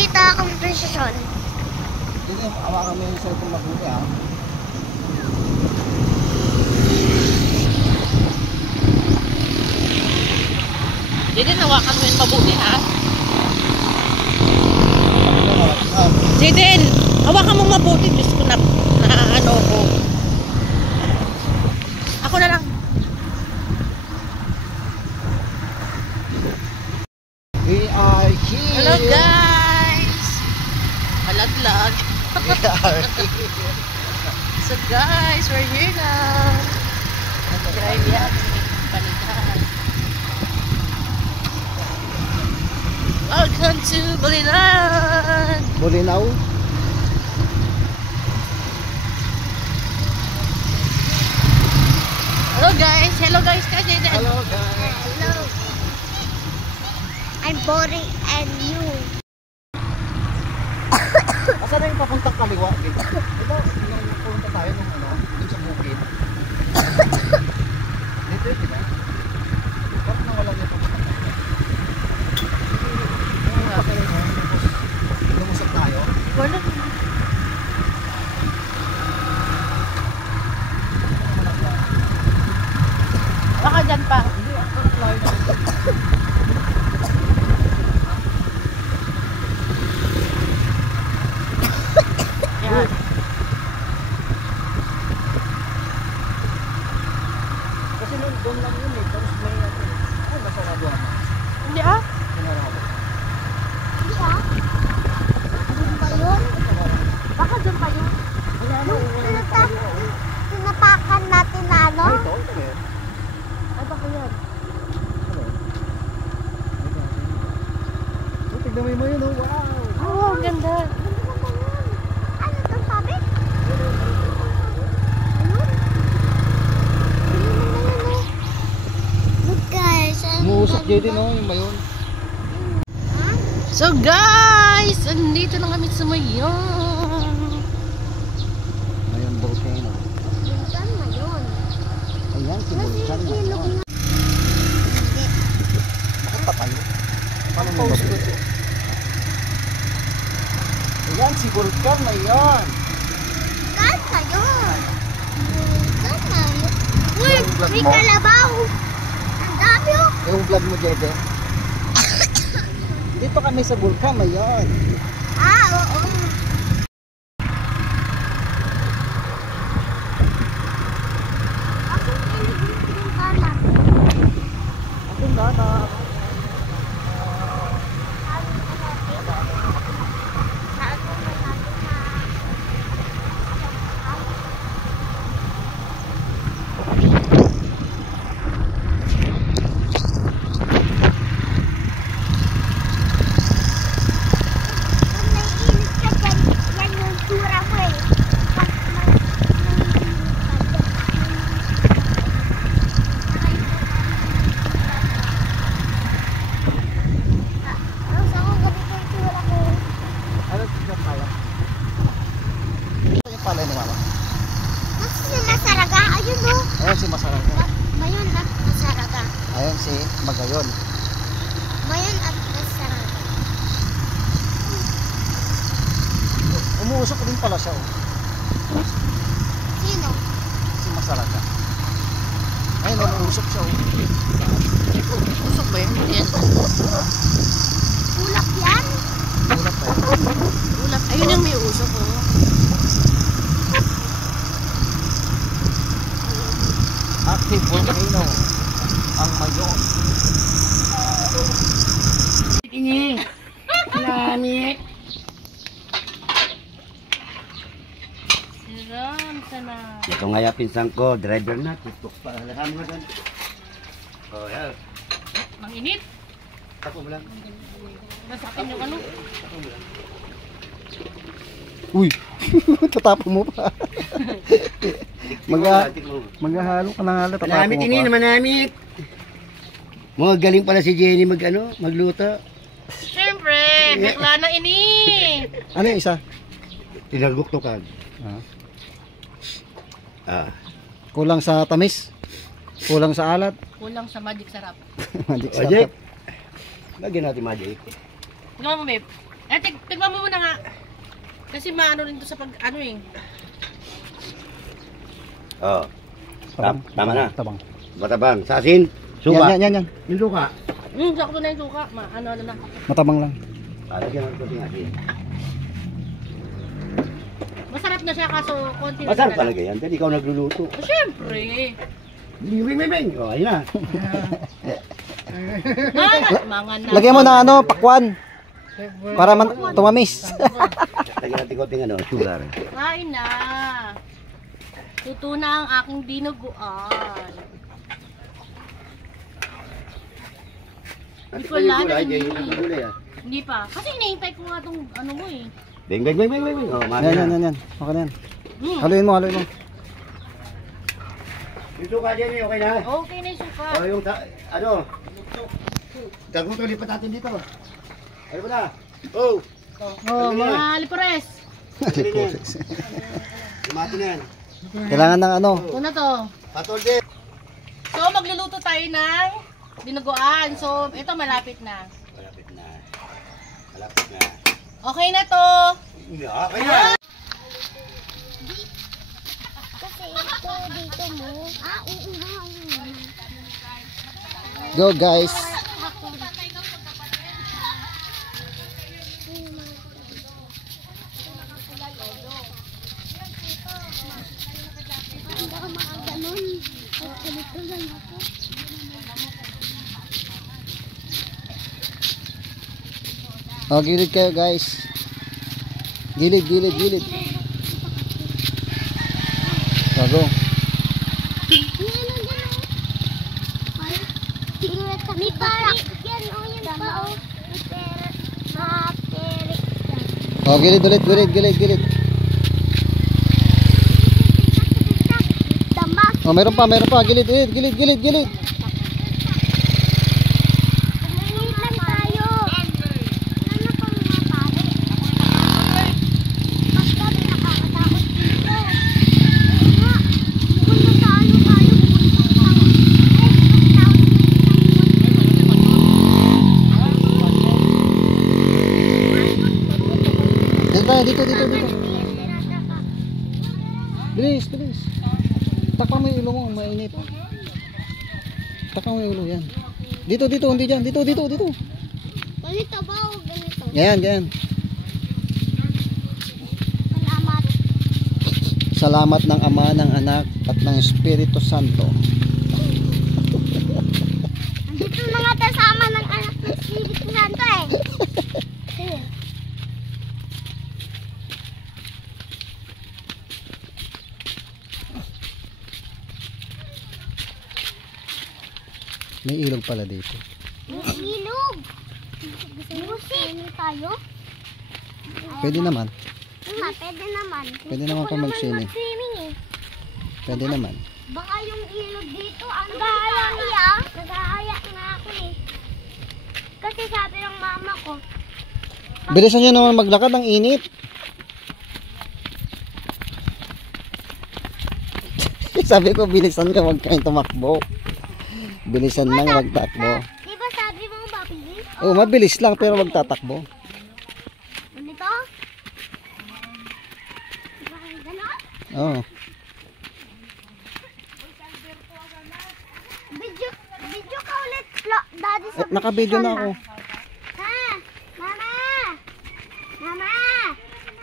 makita akong presisyon. Hindi, hawakan mo yung cellphone mabuti ha. Jaden, hawakan mo yung mabuti ha. Jaden, hawakan mo mabuti. Diyos ko na ano ko. Ako na lang. We are here. Hello guys. Malaglag. We are here. So guys, we're here now. Drive yan. Panitan. Welcome to Balinan. Bulinaw. Hello guys. Hello guys. Kasi Hello guys. Hello. I'm boring and you. Asa na yung papuntang kaliwa? Ito, yung pupunta tayo nung ano, yung sa bukid. Dito yun, diba? Bakit na walang yung papuntang kaliwa? Lumusok tayo. wala. Baka dyan pa. Hindi, parang layo na. Yan. Kasi doon lang yun eh. Tapos may ano eh. Ay, masarado ako. Hindi ah. Sinarado. Hindi ah. Doon ba yun? Baka dyan pa yun. Wala na, wala na tayo. Tinapakan natin na ano? Ay, ito, ito eh. Ay baka yan. Ano? Oh, tignan mo yun, oh. Wow! Oo, ang ganda. Ganda naman yun. Ano itong sabi? Ayun. Ayun na yun oh. Look guys. Umuusok din din, oh, yung mayon. Huh? So guys, andito na kami sa Mayon. Mayon volcano. Saan na yun? Ayan, si Kasi Vulcan na ilog yun. na. Hindi. Bakit pa tayo? Paano mo ba? Ayan, si Vulcan na yan. Saan na yun? Saan na yun? Uy, Yung vlog may mo? kalabaw. Ang dami oh. Yung vlog mo, Jede. Dito kami sa Vulcan na yan. Ah, oo. Bakit yung kanan? Ating data. Ano tignan tayo? Ito yung palay ni Mama. Ayan si Masaraga. Mayon at Masaraga. Ayan si Magayon. Mayon at Masaraga. Umuusok din pala siya, oh. Sino? Si Masaraga. Ayun, umuusok siya, oh. Usok ba yun? Yan. Ulap yan? Ulap pa yun. Ulap. Ayun yung may usok oh. Active volcano ang Mayon. Ini. Lamig. Siram sana. Ito nga yung pinsan ko, driver na, tutok pa. Alam mo doon. Oh, yeah. Manginit. Ako mo lang. Nasa akin yung ano. Uy! Tatapo mo pa. Maghahalo ka na nga. Tatapo Manamit mo ini pa. na manamit. Mga galing pala si Jenny magluto. Siyempre, bakla na ini. Ano yung isa? Tinaguktukan. Kulang sa tamis. Kulang sa alat. Kulang sa magic sarap. Magic Magic. sarap. Lagyan natin magic. Tingnan mo, babe. Tignan mo muna nga. Kasi maano rin to sa pag, ano eh. Oh. Tama na. Tabang. Matabang. Sa asin. Suka. Yan. Yung suka. Sakto na yung suka. Ano na. Matabang lang. Palagyan ng konting asin. Masarap na siya kaso konti na Masarap lang. talaga yan. Dahil ikaw nagluluto. Oh, syempre. Bing. Oh, ayun na. Mga na. Lagyan mo na ano, pakwan. Para tumamis. Lagyan natin konting ano, sugar. Kain na. Tuto na ang aking dinuguan. Hindi ko alam. Hindi pa. Kasi hinihintay ko nga itong ano mo eh. Bing. Oh, Yan. Okay na yan. Haluin mo. Yung suka dyan eh, okay na. Okay na yung suka. Oh, yung ano? Gagawin lipat natin dito. Ano ba na? Oh! Oh, mga lipores. Lumati na yan. Kailangan ng ano. Ito na to. Patol din. So, magluluto tayo ng dinuguan. So, ito malapit na. Malapit na. Okay na to. Okay na. Kasi ito dito mo. Go guys. Hindi ako makaganon. Ganito lang ako. Oh, gilid kayo guys. Gilid. Go. May parak yan o yan pa o. Maperik yan. Oh, gilid ulit. Damak. Oh, meron pa. Gilid. Umalit lang tayo. Ano na pang mga pare? Basta may nakakatakot dito. Oo nga. Pupunta sa ano tayo. Dito. Bilis. Takpan mo yung ulo mo, mainit. Takpan mo yung ulo, yan. Dito, hindi dyan. Dito. Ganito ba o ganito? Yan. Salamat. Salamat ng Ama, ng Anak, at ng Espiritu Santo. Andito na nga kasama ng anak ng Espiritu Santo eh. May ilog pala dito. May ilog. Busit. Tayo? Pwede naman. Pwede naman. Pwede naman pa mag-swimming. Mag-swimming eh. Pwede naman. Baka yung ilog dito, ano nag-aaya? Nag-aaya nga ako eh. Kasi sabi ng mama ko, Bilisan nyo naman maglakad, ang init. Sabi ko, bilisan ka, huwag kayong tumakbo. Bilisan lang, wag takbo. di ba sabi mo mabilis? Oh, mabilis lang pero wag tatakbo. Ganito? Ganon? Oh. Video ka ulit, daddy sa Naka-video na ako. Ha? Mama! Mama!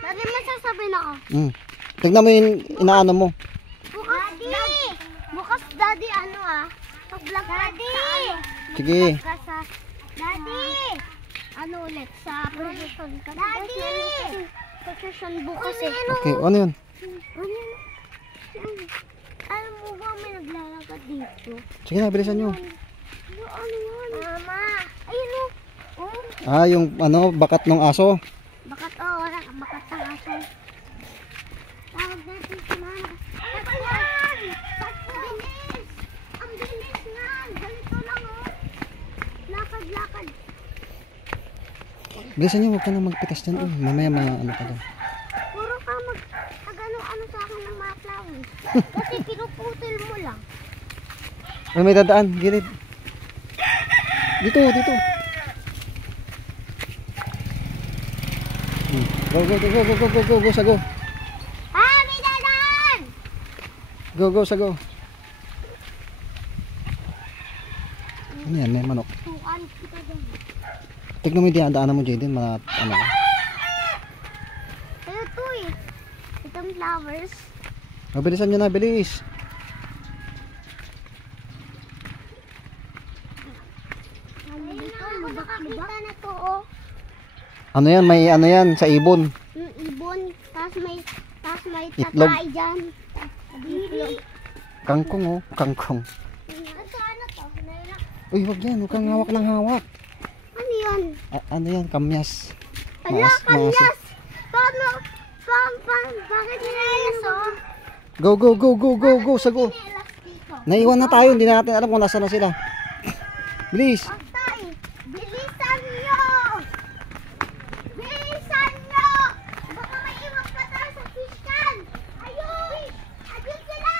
Daddy, may sasabihin ako. Tignan mo yung inaano mo. Bukas daddy ano pag-vlog daddy! Sige. Daddy! Ano ulit? Sa profession ka. Daddy! Profession bukas eh. Okay, ano yun? Alam mo ba may naglalakad dito? Sige na, bilisan nyo. Ano yun? Mama! Ayun o! Oh. Ah, yung ano, bakat ng aso. Bakat wala kang bakat ng aso. Tawag natin si mama. Sakyan! Bilis! Ang bilis nga! Ganito lang Lakad. Bilisan nyo, huwag ka na magpitas dyan. Mamaya ano ka dyan. Puro ka ano sa akin ng mga flowers. Kasi pinuputol mo lang. Ay, may dadaan, gilid. Dito. Go, go, go, go, go, go, go, go, sa go. Ah, may dadaan! Go, go, sa go. Ano yan, may manok. Tukan kita dyan. Tignan mo yung dinadaanan mo, Jaden. Ano? Ito eh. Itong flowers. Mabilisan nyo na, bilis. Dito, nakakita na to oh. Ano yan, may ano yan, sa ibon. Yung ibon. Tapos may Itlog. tatay dyan. Itlog. Kangkong oh, kangkong. Ano to? Uy, wag yan, huwag kang hawak ng hawak. Ano yan? Ano yan, kamyas. Ala, kanyas! Paano? Bakit nilalas oh? Go, go, go, go, go, go, sa go. Nilalas dito. Naiwan na tayo, hindi na natin alam kung nasa na sila. Bilis. Patay! Bilisan nyo! Bilisan nyo! Baka may iwan pa tayo sa fish can! Ayun! Ayun sila!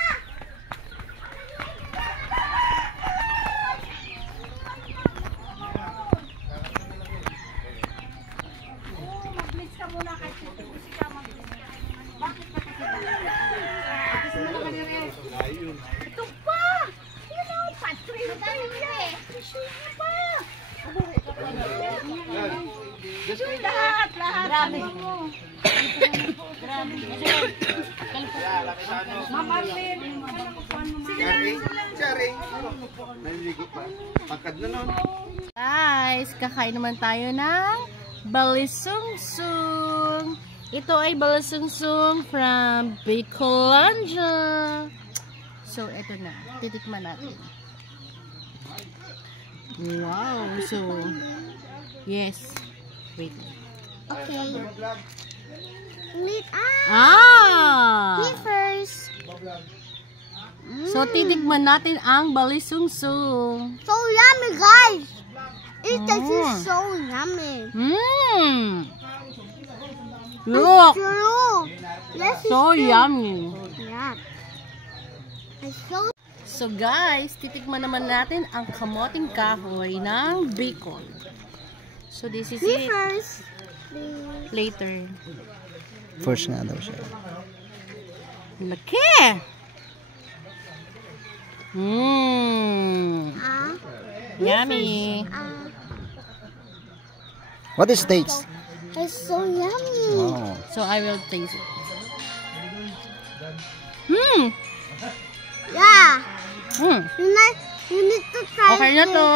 Ito pa! Yun o! Patry na tayo eh! Sino pa? Lahat! Grabe! Guys, kakain naman tayo ng balisungsung. Ito ay balisungsung from Bicolandia. So, ito na. Titikman natin. Wow. So, yes. Wait. Okay. Meet Ah! me first. So, titikman natin ang balisungsung. So yummy, guys! It Oh. is so yummy. Mmm! Look! True. Let's So yummy. Yeah. It's so So guys, titikman naman natin ang kamoting kahoy ng bacon. So this is me it. first. Please. Later. First nga daw siya. Laki! Mmm! Yummy! What is taste? It's so yummy. Wow. So I will taste it. Hmm! Yeah. Hmm! You need to try Okay na it. to!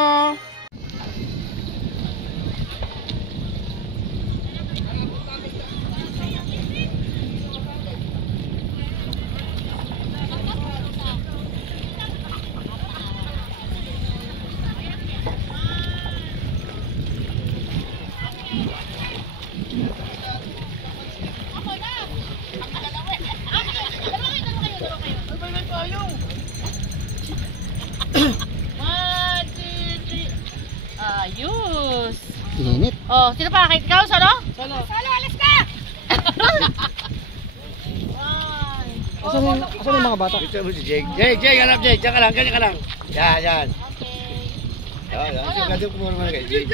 Ayos! Init. Oh, sino pa? Ikaw, Solo? Solo, alis ka! Asan yung mga bata? Ito mo si Jake. Jake, hanap Jake. Diyan ka lang, ganyan ka lang. Yan, yan. Yan, yan. Sige, ganyan ko muna kay Jake.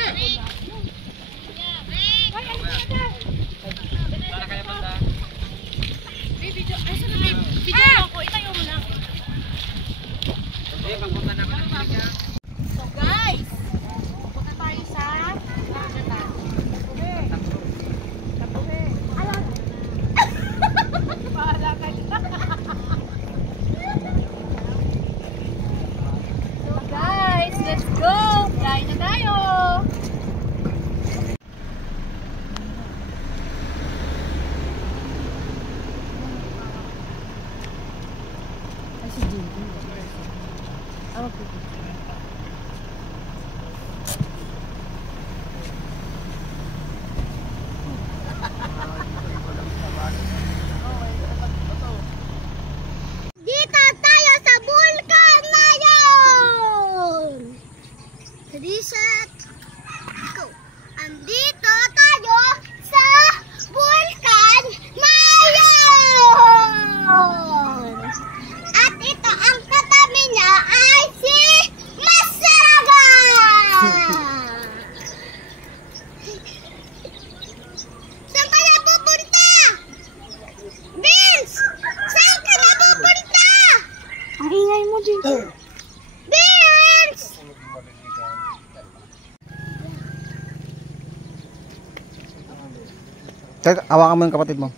Video ako, itayo mo lang. So guys, pupunta tayo sa Nagatan. Bahala ka dyan. So guys, let's go! Kain na tayo! Hawakan mo yung kapatid mo.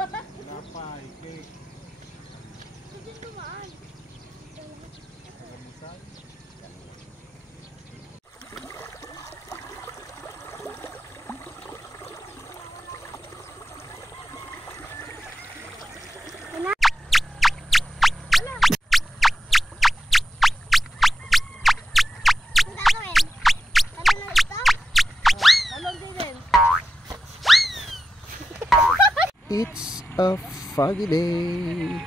Ang gagawin? Talon na ito? Talon din din. It's a foggy day.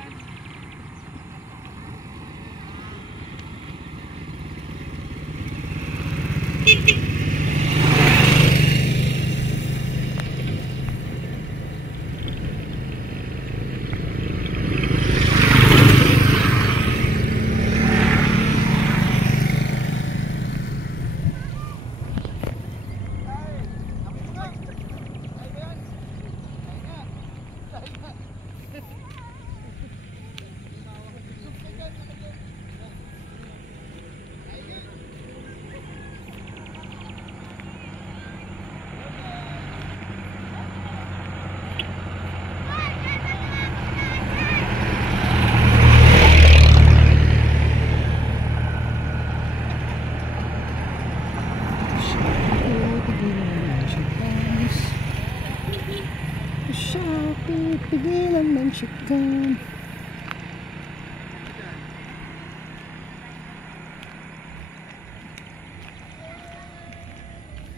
Pigilan ng chicken.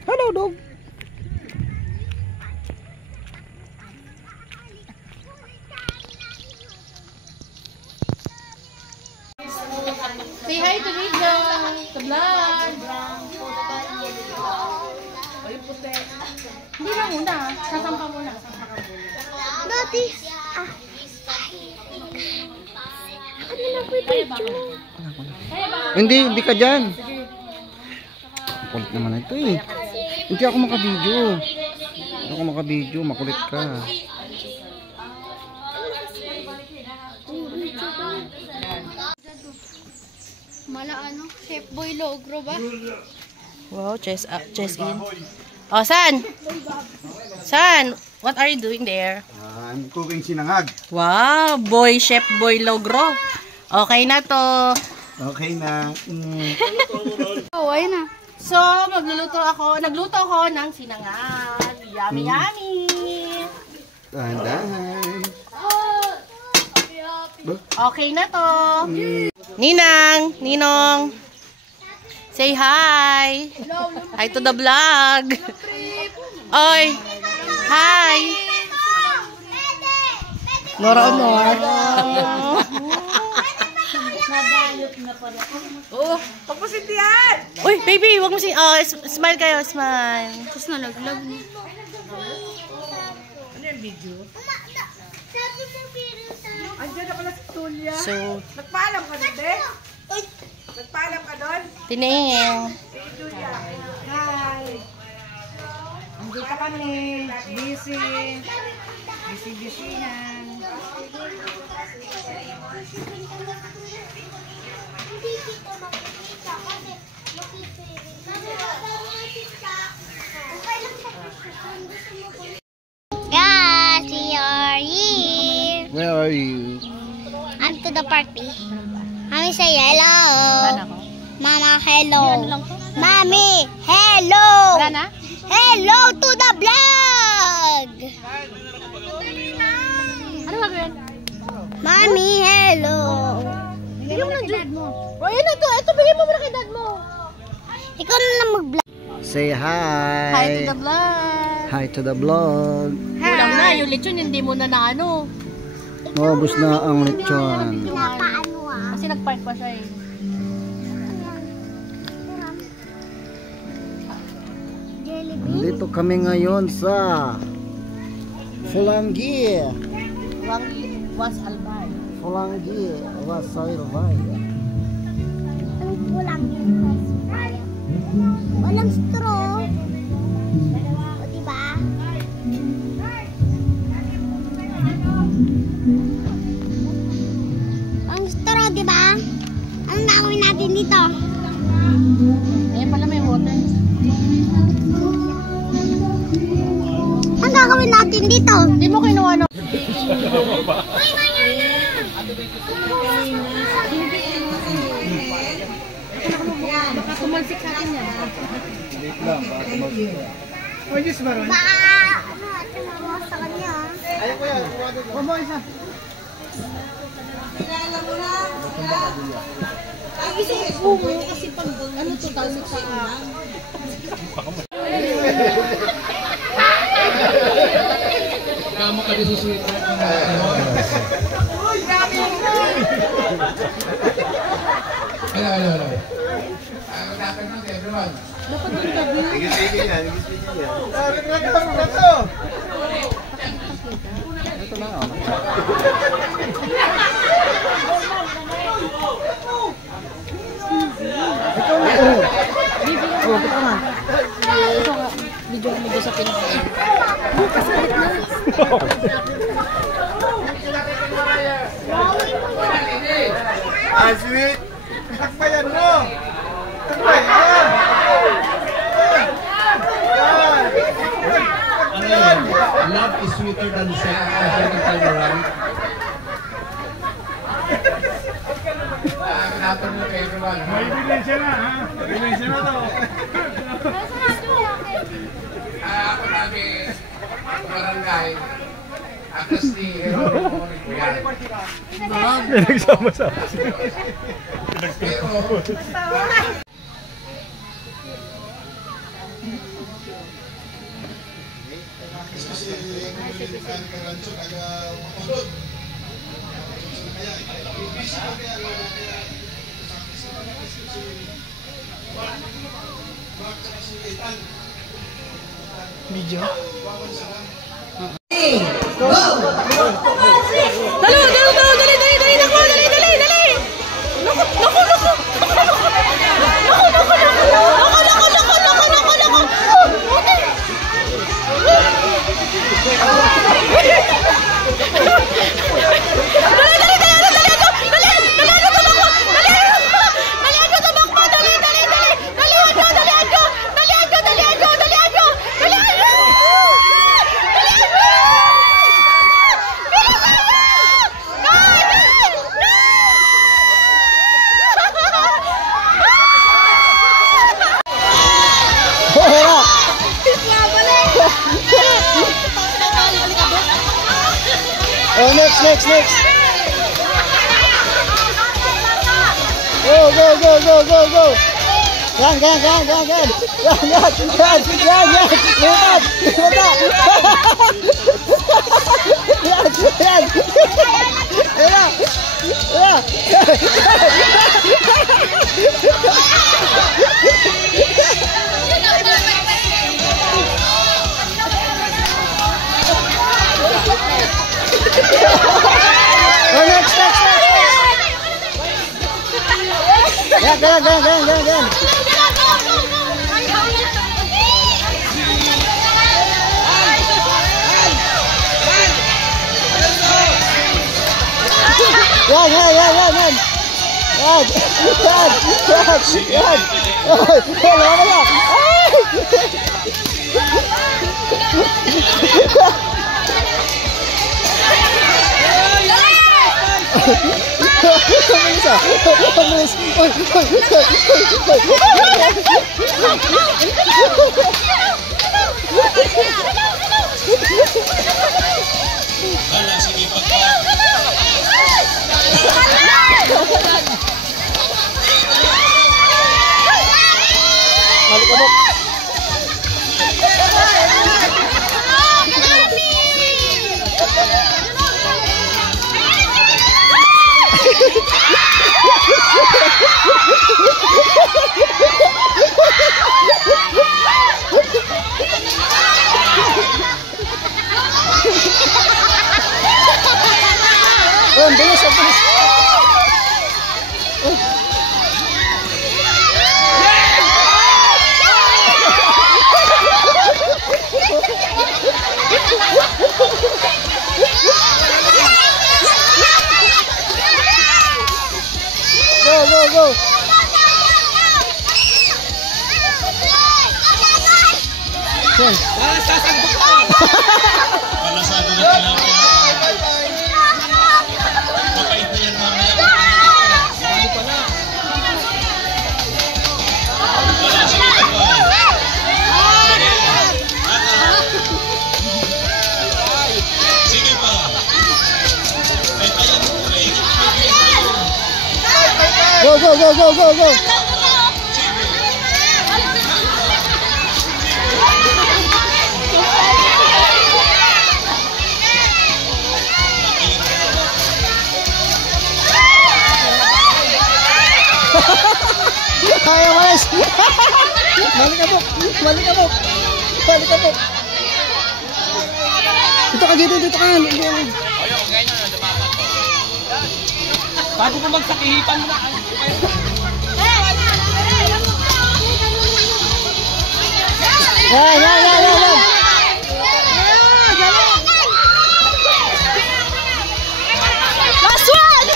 Hello, dog. Say hi to Rija. To vlog. Hindi na muna. Sasampa muna. Dati. Ano na po ito? Hindi ka dyan. Makulit naman ito eh. Hindi ako makabidyo. Hindi ako makabidyo. Makulit ka. Mala ano? Chef Boy Logro ba? Wow, chest in. Oh, San? San? What are you doing there? I'm cooking sinangag. Wow, Chef Boy Logro. Okay na to. Okay na. Oo, ayun na. So, nagluto ako ng sinangag. Yummy, yummy. Dahan-dahan. Okay na to. Ninong. Say hi. Hi to the vlog. Oy. Hi. Nora. Oh, tapos hindi yan. Uy, baby, wag mo smile kayo, smile. Tapos nalaglag niya. Ano yung video? Andiyan na pala si Tulia. So, Nagpaalam ka doon, be? Nagpaalam ka doon? tineng. Si Tulia. Hi. Andito kami. Busy. Busy-busyhan. Hindi kita makikita kasi Guys, we are here. Where are you? I'm to the party. Mami say hello. Mama hello. Mami hello. Wala na? Hello to the vlog. Ano gagawin? Mami hello. Bigyan mo ng dad mo. O, yun na to. Ito, bigyan mo muna kay dad mo. Ikaw na lang mag-vlog. Say hi. Hi to the vlog. Hi to the vlog. Kulang na. Yung lechon, hindi mo na ano. Maubos na ang lechon. Pinapaano ah. Kasi nag-park pa siya eh. Jelly Dito kami ngayon sa Fulangi. Wangi was albay. Fulangi. Wasailbay. Ang kulang yun. Walang straw. O diba? Ang straw diba? Anong nakawin natin dito? Ayan pala may water. Ang gagawin natin natin dito. Hindi mo kinuha ng... Baka tumalsik sa akin yan. Baka, ano, ate mama sa kanya. Ay, isa mo kasi pag ano to, talsik sa akin. Kamu ka din susulit. Hello. Everyone. Dapat yung gabi. Higit-higit yan, higit-higit yan. Ito na oh. Oh, ito nga. Ito nga. Video mo doon sa pinakain. Kasalit na. Ah, sweet! Takbayan mo! Takbayan! Love is sweeter than sex. Second time around. Pinapon mo kay everyone. May bilensya na, ha? Bilensya na to. Ako nabi barangay. Akas ni Hero. Pinagsama-sama. Pero Video? Dali, naku, dali. oh, next. Go. Gan. Oh, next. Gan. Bilis. Go. Go, go, go, go, go, go. Kaya malas. Balik ka po. Balik ka po. Balik ka po. Dito ka dito, dito ka. Bago ko magsakihipan mo na. Yan, yan, yan, yan, yan. Last one!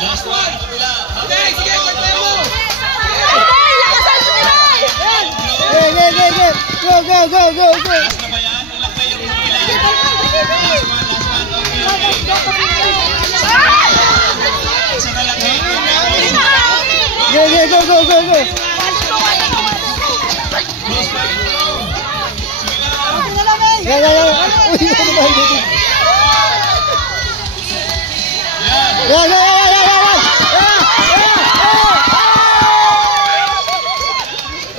Last one. Okay, sige, pagpay mo. Tibay! Lakasan mo, Tibay! Go, go, go, go. Go, go, go, go, go. Last na ba yan? Ilang pa yung ilan? Last one, okay. Isa ka lang. Go, go, go, go, go, go. Yan, yan, yan. Uy, ano ba hindi? Yan, yan, yan, yan, yan, yan.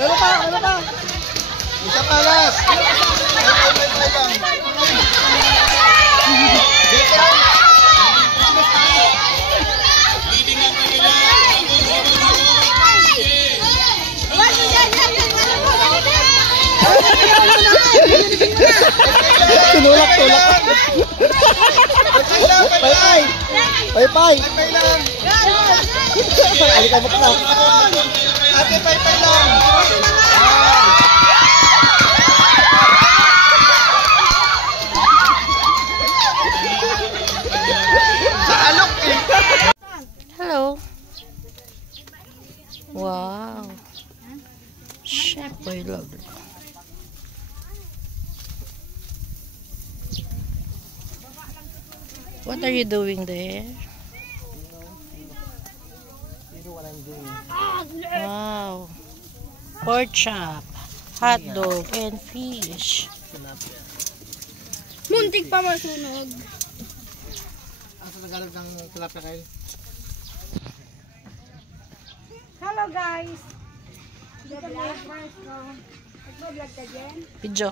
Ano pa, ano pa? Isang alas. Tulak, tulak. Pay-pay. Pay-pay. Alikabok na. Ate, pay-pay lang. Hello. Wow. Chef boy lovely. What are you doing there? Wow. Pork chop, hot dog, and fish. Muntik pa masunog. Ang Tagalog ng tilapia kayo? Hello guys! Nag-vlog ka dyan? Video.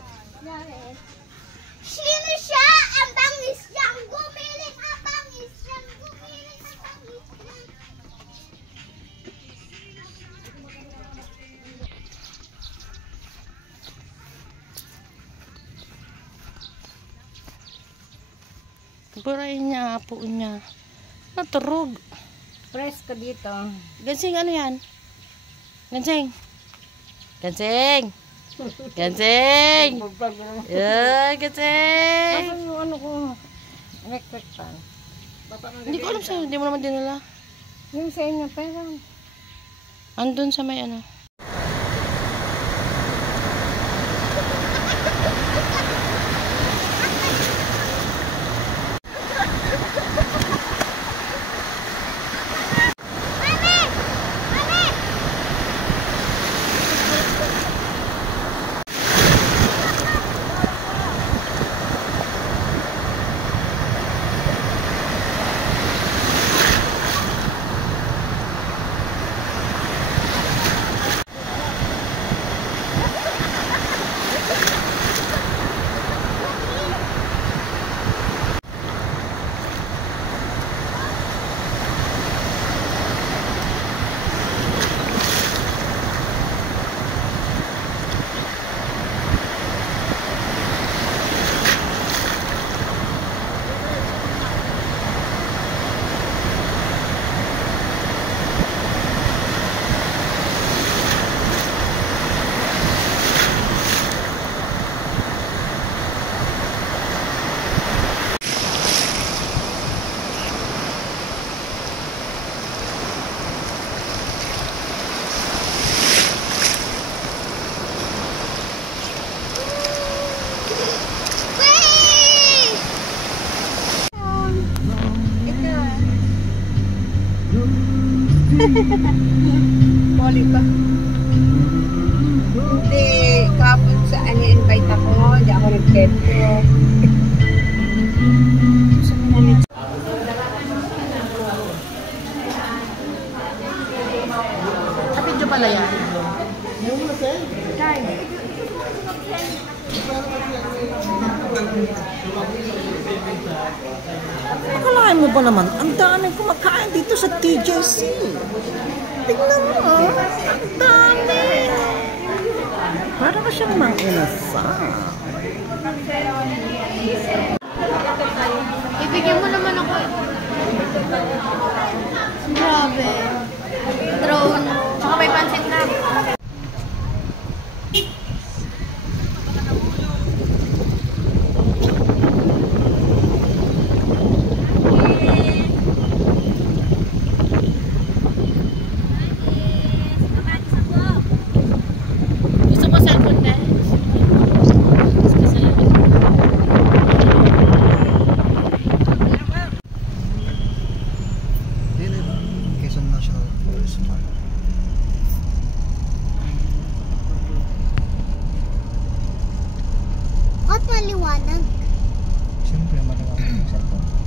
Sino siya? Ang bangis niyang gumiling. Ang bangis niyang gumiling. Ang bangis niyang. Burahin niya, po niya. Naturog. Press ka dito. Gansing, ano yan? Gansing. Gansing. Gansing. Yeah, gansing. Ano yung ano ko? Electric fan. Hindi ko alam sa'yo. Hindi mo naman dinala. Yung sa inyo, pero Andun sa may ano. Molly pa. Hindi, kapon sa invite ako, hindi ako nag-teto. Akalain mo ba naman, ang daming kumakain dito sa TJC. Tingnan mo, ang dami. Para ka siyang mang-inasal. Ibigyan mo naman ako. Grabe. Drone. Tsaka may pansit na. Gusto mo cellphone na? Quezon National Forest Park. At maliwanag. Siyempre, maliwanag yung cellphone.